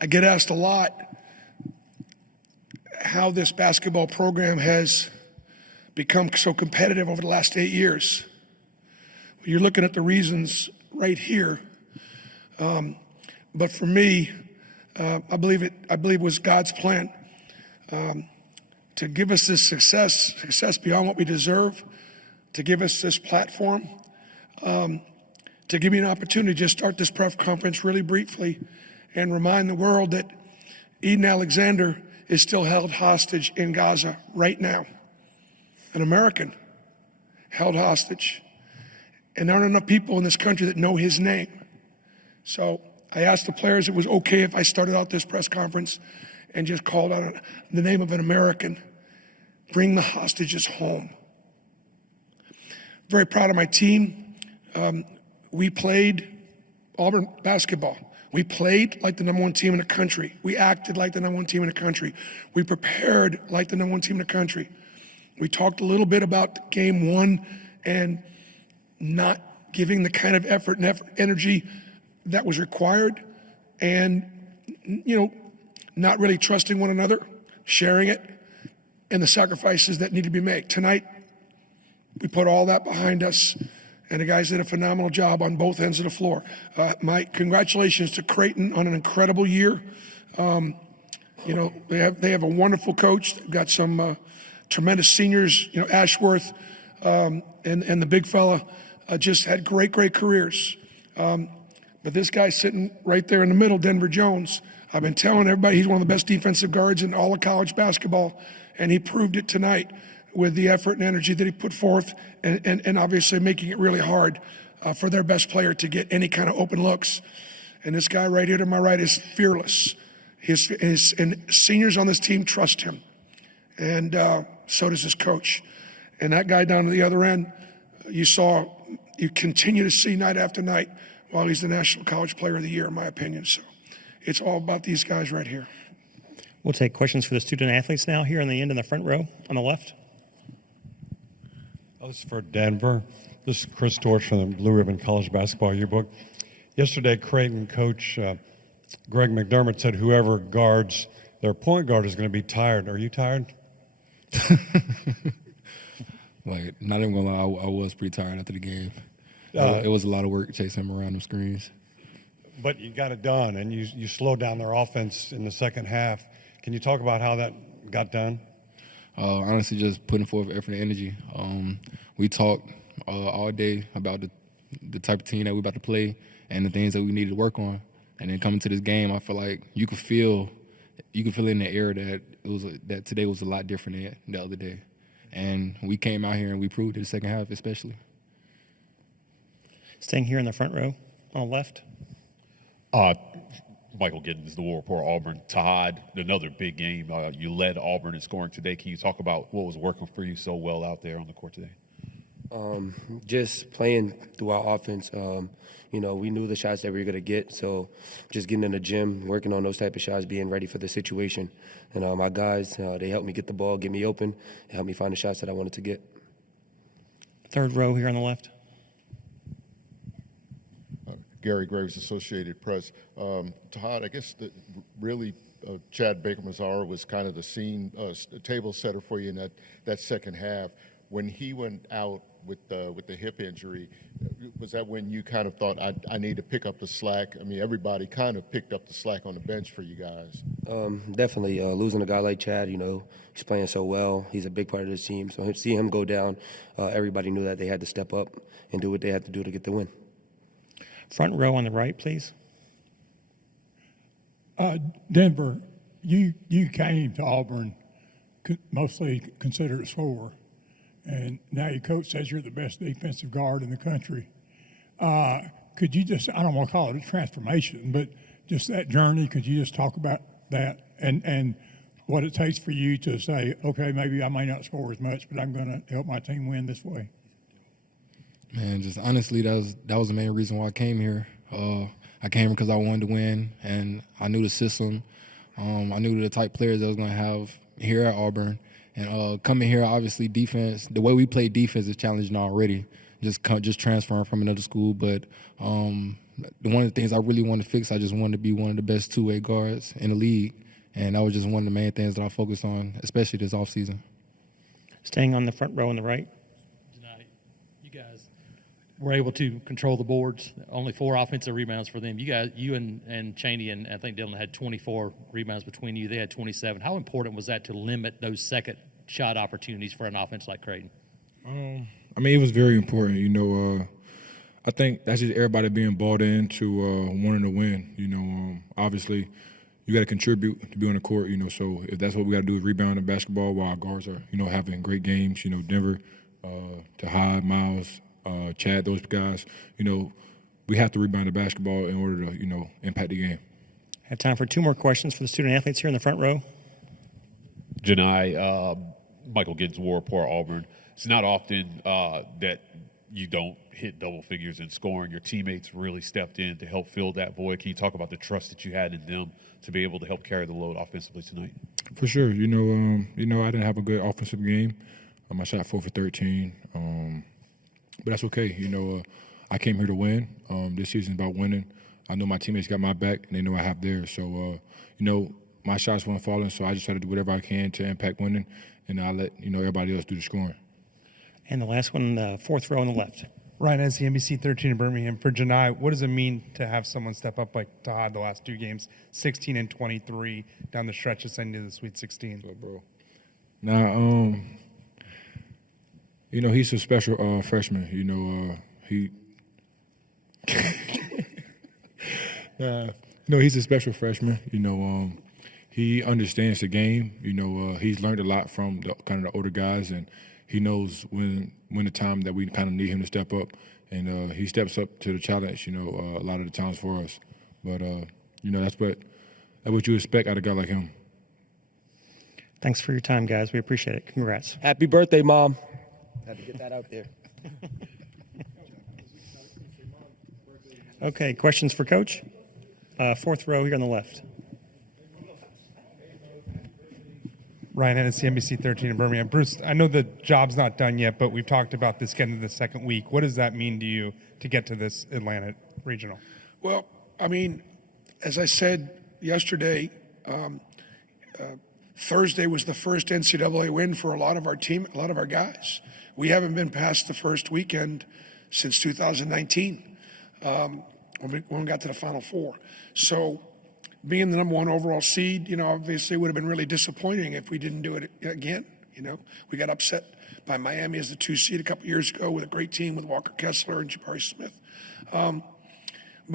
I get asked a lot how this basketball program has become so competitive over the last 8 years. You're looking at the reasons right here. But for me, I believe it was God's plan to give us this success beyond what we deserve, to give us this platform, to give me an opportunity to just start this press conference really briefly and remind the world that Eden Alexander is still held hostage in Gaza right now. An American held hostage. And there aren't enough people in this country that know his name. So I asked the players if it was okay if I started out this press conference and just called out the name of an American. Bring the hostages home. Very proud of my team. We played Auburn basketball. We played like the #1 team in the country. We acted like the #1 team in the country. We prepared like the #1 team in the country. We talked a little bit about game one and not giving the kind of effort and energy that was required, and not really trusting one another, sharing it, and the sacrifices that need to be made. Tonight, we put all that behind us, and the guys did a phenomenal job on both ends of the floor. My congratulations to Creighton on an incredible year. They have a wonderful coach. They've got some tremendous seniors. Ashworth and the big fella just had great careers. But this guy sitting right there in the middle, Denver Jones, I've been telling everybody he's one of the best defensive guards in all of college basketball, and he proved it tonight with the effort and energy that he put forth, and obviously making it really hard for their best player to get any kind of open looks. And this guy right here to my right is fearless. And seniors on this team trust him, and so does his coach. And that guy down to the other end, you continue to see night after night while he's the National College Player of the Year, in my opinion. So it's all about these guys right here. We'll take questions for the student athletes now here on the end in the front row on the left. This is for Denver. This is Chris Dortch from the Blue Ribbon College Basketball Yearbook. Yesterday, Creighton coach Greg McDermott said whoever guards their point guard is going to be tired. Are you tired? Not even gonna lie, I was pretty tired after the game. It was a lot of work chasing him around them screens. But you got it done, and you slowed down their offense in the second half. Can you talk about how that got done? Honestly, just putting forth effort and energy. We talked all day about the type of team that we're about to play and the things that we needed to work on. And then coming to this game, I feel like you could feel in the air that today was a lot different than the other day. And we came out here and we proved it the second half especially. Staying here in the front row on the left. Michael Giddens, the War Report, Auburn. Todd, another big game. You led Auburn in scoring today. Can you talk about what was working for you so well out there on the court today? Just playing through our offense. We knew the shots that we were going to get, so just getting in the gym, working on those type of shots, being ready for the situation. And my guys, they helped me get the ball, get me open, and helped me find the shots that I wanted to get. Third row here on the left. Gary Graves, Associated Press. Todd, I guess Chad Baker-Mazara was kind of the table setter for you in that second half. When he went out with the hip injury, was that when you kind of thought, I need to pick up the slack? I mean, everybody kind of picked up the slack on the bench for you guys. Definitely. Losing a guy like Chad, he's playing so well. He's a big part of this team. So seeing him go down, everybody knew that they had to step up and do what they had to do to get the win. Front row on the right, please. Denver, you came to Auburn mostly considered a scorer, and now your coach says you're the best defensive guard in the country. Could you just, I don't want to call it a transformation, but just that journey, could you just talk about that and what it takes for you to say, okay, maybe I may not score as much, but I'm going to help my team win this way? Man, just honestly, that was the main reason why I came here. I came here because I wanted to win, and I knew the system. I knew the type of players that I was going to have here at Auburn. And coming here, obviously, defense, the way we play defense is challenging already, just transferring from another school. But one of the things I really wanted to fix, I just wanted to be one of the best two-way guards in the league. And that was just one of the main things that I focused on, especially this offseason. Staying on the front row on the right. Tonight, you guys were able to control the boards. Only 4 offensive rebounds for them. You and Chaney and I think Dylan had 24 rebounds between you. They had 27. How important was that to limit those second shot opportunities for an offense like Creighton? I mean, it was very important. I think that's just everybody being bought into wanting to win. Obviously, you got to contribute to be on the court. So if that's what we got to do is rebound in basketball while our guards are, having great games. Denver, Tahad, Miles, Chad, those guys. We have to rebound the basketball in order to, impact the game. I have time for 2 more questions for the student athletes here in the front row. Janai, Michael Giddens wore for Auburn. It's not often that you don't hit double figures in scoring. Your teammates really stepped in to help fill that void. Can you talk about the trust that you had in them to be able to help carry the load offensively tonight? For sure. I didn't have a good offensive game. I shot 4 for 13. But that's okay. I came here to win. This season's about winning. I know my teammates got my back, and they know I have theirs. So, my shots weren't falling, so I just try to do whatever I can to impact winning, and I'll let, everybody else do the scoring. And the last one, the 4th row on the left. Ryan Hennessy, NBC 13 in Birmingham. For Janai, what does it mean to have someone step up like Tahad the last 2 games, 16 and 23 down the stretch ascending to the Sweet 16? Bro. Now, he's a special freshman. He's a special freshman. He understands the game. He's learned a lot from the older guys, and he knows when the time that we kind of need him to step up, and he steps up to the challenge. A lot of the times for us. But that's what you expect out of a guy like him. Thanks for your time, guys. We appreciate it. Congrats. Happy birthday, Mom. Had to get that out there. Okay, questions for Coach? 4th row here on the left. Ryan Hennessy, NBC 13 in Birmingham. Bruce, I know the job's not done yet, but we've talked about this getting to the second week. What does that mean to you to get to this Atlanta regional? Well, as I said yesterday, Thursday was the first NCAA win for a lot of our team, a lot of our guys. We haven't been past the first weekend since 2019 when we got to the Final Four. So being the number 1 overall seed, obviously would have been really disappointing if we didn't do it again. We got upset by Miami as the 2 seed a couple years ago with a great team with Walker Kessler and Jabari Smith. But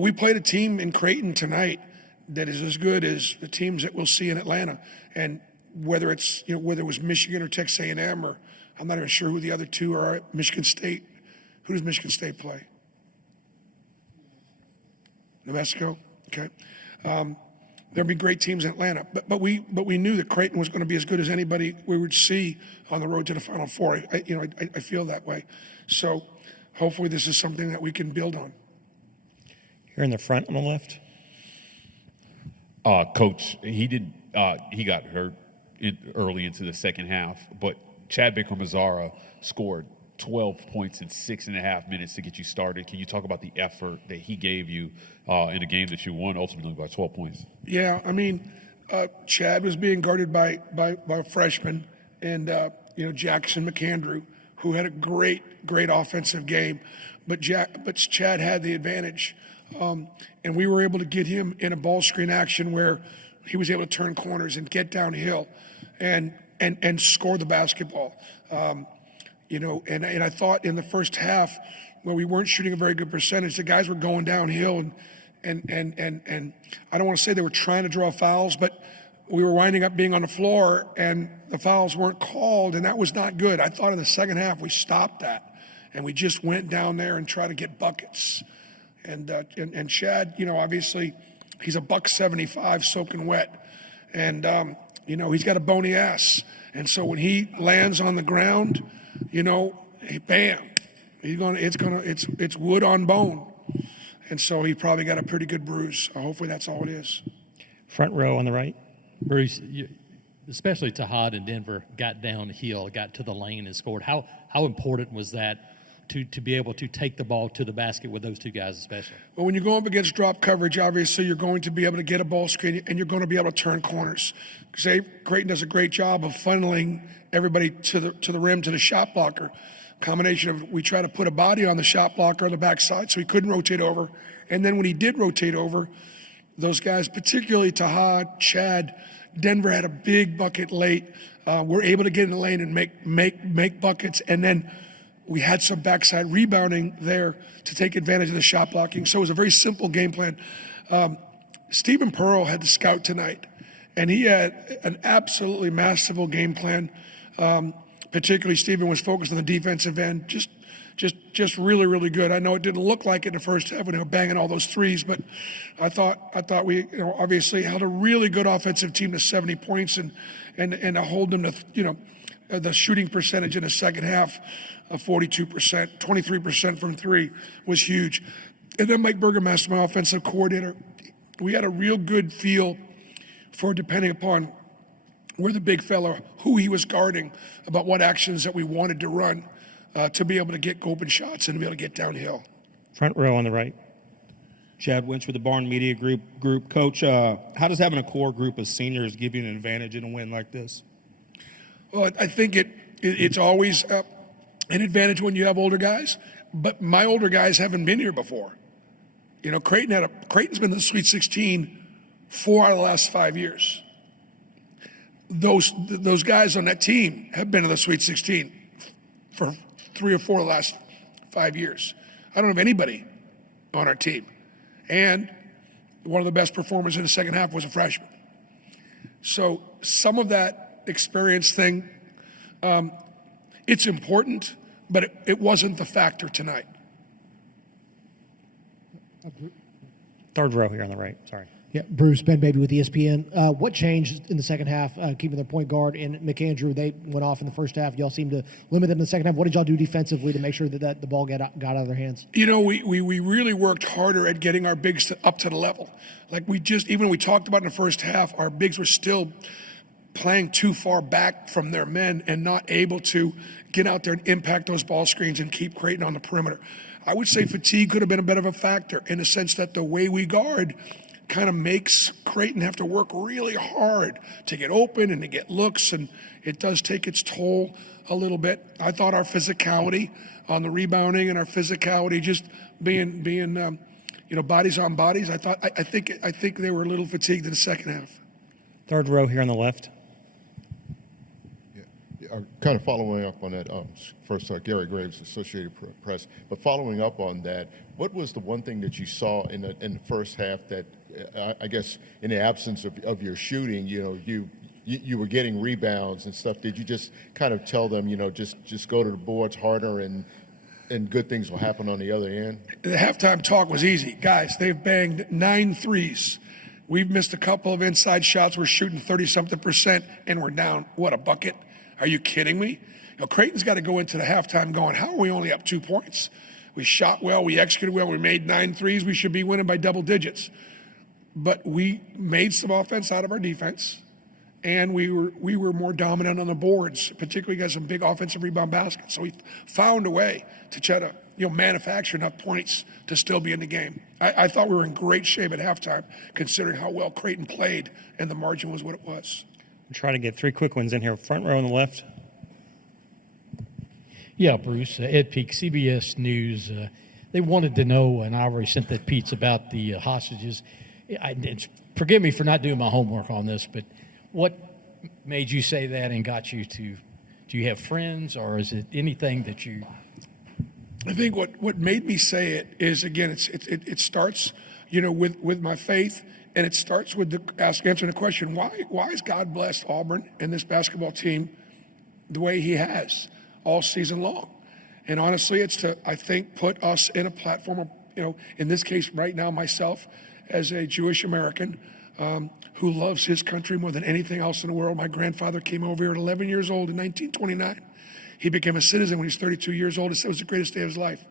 we played a team in Creighton tonight that is as good as the teams that we'll see in Atlanta. And whether it's, whether it was Michigan or Texas A&M, or I'm not even sure who the other 2 are, Michigan State. Who does Michigan State play? New Mexico? Okay. There'd be great teams in Atlanta, but we knew that Creighton was going to be as good as anybody we would see on the road to the Final Four. I feel that way. So hopefully this is something that we can build on. Here in the front on the left. Coach, he got hurt early into the second half, but Chad Baker-Mazara scored 12 points in 6.5 minutes to get you started. Can you talk about the effort that he gave you in a game that you won ultimately by 12 points? Yeah, Chad was being guarded by a freshman, and Jackson McAndrew, who had a great offensive game, but Chad had the advantage, and we were able to get him in a ball screen action where he was able to turn corners and get downhill, and score the basketball. And I thought in the first half, where we weren't shooting a very good percentage, the guys were going downhill, and I don't want to say they were trying to draw fouls, but we were winding up being on the floor, and the fouls weren't called, and that was not good. I thought in the second half we stopped that, and we just went down there and tried to get buckets. And Chad, obviously he's a $175 soaking wet, and he's got a bony ass, and so when he lands on the ground, bam, it's wood on bone. And so he probably got a pretty good bruise. Hopefully that's all it is. Front row on the right. Bruce, especially Tahad in Denver, got downhill, got to the lane and scored. How important was that to be able to take the ball to the basket with those two guys especially? Well, when you go up against drop coverage, obviously you're going to be able to get a ball screen and you're going to be able to turn corners. Creighton does a great job of funneling everybody to the rim, to the shot blocker. Combination of we try to put a body on the shot blocker on the backside so he couldn't rotate over. And then when he did rotate over, those guys, particularly Taha, Chad, Denver had a big bucket late. We're able to get in the lane and make buckets. And then we had some backside rebounding there to take advantage of the shot blocking. So it was a very simple game plan. Stephen Pearl had the scout tonight, and he had an absolutely masterful game plan. Particularly, Stephen was focused on the defensive end, just really, really good. I know it didn't look like it in the first half when they were banging all those threes, but I thought we, obviously held a really good offensive team to 70 points and to hold them to, the shooting percentage in the second half of 42%, 23% from three was huge. And then Mike Burgermaster, my offensive coordinator, we had a real good feel for, depending upon where the big fella, who he was guarding, about what actions that we wanted to run to be able to get open shots and to be able to get downhill. Front row on the right. Chad Winch with the Barn Media Group. Coach, how does having a core group of seniors give you an advantage in a win like this? Well, I think it's always an advantage when you have older guys, but my older guys haven't been here before. Creighton's been in the Sweet 16 4 out of the last 5 years. Those guys on that team have been in the Sweet 16 for 3 or 4 of the last 5 years. I don't have anybody on our team. And one of the best performers in the second half was a freshman. So some of that experience thing, it's important, but it wasn't the factor tonight. Third row here on the right. Sorry. Yeah, Bruce, Ben Baby with ESPN. What changed in the second half, keeping their point guard and McAndrew? They went off in the first half. Y'all seemed to limit them in the second half. What did y'all do defensively to make sure that the ball got out of their hands? We really worked harder at getting our bigs up to the level. Like even when we talked about in the first half, our bigs were still playing too far back from their men and not able to get out there and impact those ball screens and keep Creighton on the perimeter. I would say fatigue could have been a bit of a factor in the sense that the way we guard kind of makes Creighton have to work really hard to get open and to get looks, and it does take its toll a little bit. I thought our physicality on the rebounding and our physicality just being bodies on bodies. I think they were a little fatigued in the second half. Third row here on the left. Kind of following up on that, first, Gary Graves, Associated Press, but following up on that, what was the one thing that you saw in the first half that, I guess, in the absence of your shooting, you were getting rebounds and stuff? Did you just kind of tell them, just go to the boards harder and good things will happen on the other end? The halftime talk was easy. Guys, they've banged 9 threes. We've missed a couple of inside shots. We're shooting 30-something%, and we're down, what, a bucket? Are you kidding me? Creighton's got to go into the halftime going, how are we only up 2 points? We shot well, we executed well, we made 9 threes. We should be winning by double digits. But we made some offense out of our defense, and we were more dominant on the boards, particularly got some big offensive rebound baskets. So we found a way to try to manufacture enough points to still be in the game. I thought we were in great shape at halftime, considering how well Creighton played, and the margin was what it was. Try to get 3 quick ones in here. Front row on the left. Yeah, Bruce, Ed Peak, CBS News. They wanted to know, and I already sent that piece about the hostages. Forgive me for not doing my homework on this, but what made you say that and got you to? Do you have friends, or is it anything that you? I think what made me say it is, again, it starts, with my faith. And it starts with answering the question, why has God blessed Auburn and this basketball team the way he has all season long? And honestly, it's to, I think, put us in a platform of, in this case right now, myself as a Jewish American who loves his country more than anything else in the world. My grandfather came over here at 11 years old in 1929. He became a citizen when he was 32 years old. It was the greatest day of his life.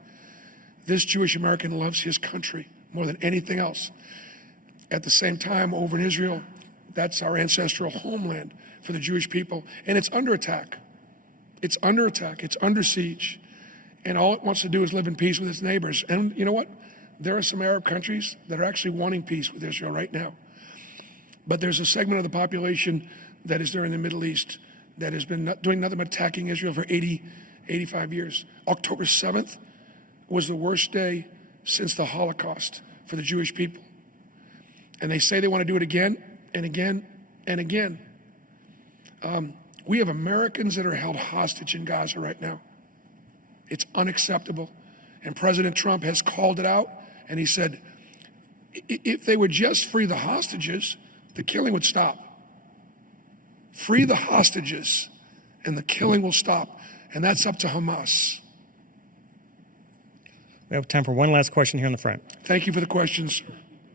This Jewish American loves his country more than anything else. At the same time, over in Israel, that's our ancestral homeland for the Jewish people. And it's under attack. It's under attack. It's under siege. and all it wants to do is live in peace with its neighbors. And you know what? There are some Arab countries that are actually wanting peace with Israel right now. But there's a segment of the population that is there in the Middle East that has been doing nothing but attacking Israel for 80, 85 years. October 7th was the worst day since the Holocaust for the Jewish people. And they say they want to do it again and again and again. We have Americans that are held hostage in Gaza right now. It's unacceptable. And President Trump has called it out, and he said, if they would just free the hostages, the killing would stop. Free the hostages, and the killing will stop. And that's up to Hamas. We have time for one last question here in the front. Thank you for the questions.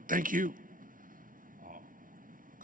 Thank you.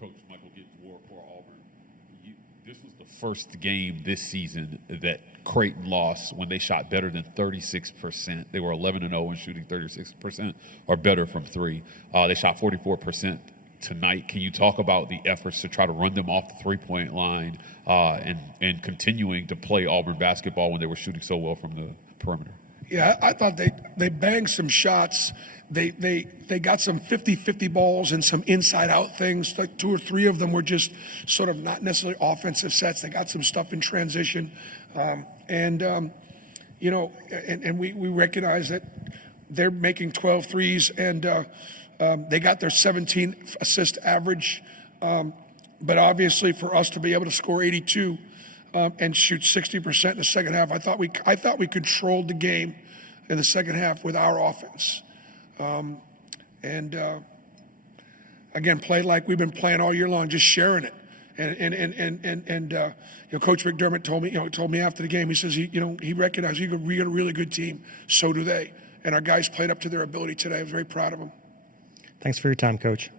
Coach Michael Gittens for Auburn. This was the first game this season that Creighton lost when they shot better than 36%. They were 11-0 and shooting 36% or better from three. They shot 44% tonight. Can you talk about the efforts to try to run them off the three-point line and continuing to play Auburn basketball when they were shooting so well from the perimeter? Yeah, I thought they banged some shots. They got some 50-50 balls and some inside-out things. Like 2 or 3 of them were just sort of not necessarily offensive sets. They got some stuff in transition. And we recognize that they're making 12 threes, and they got their 17 assist average. But obviously for us to be able to score 82 and shoot 60% in the second half, I thought we controlled the game in the second half with our offense. Again, played like we've been playing all year long, just sharing it. And Coach McDermott told me after the game, he says he recognized we got a really good team. So do they. And our guys played up to their ability today. I was very proud of them. Thanks for your time, Coach.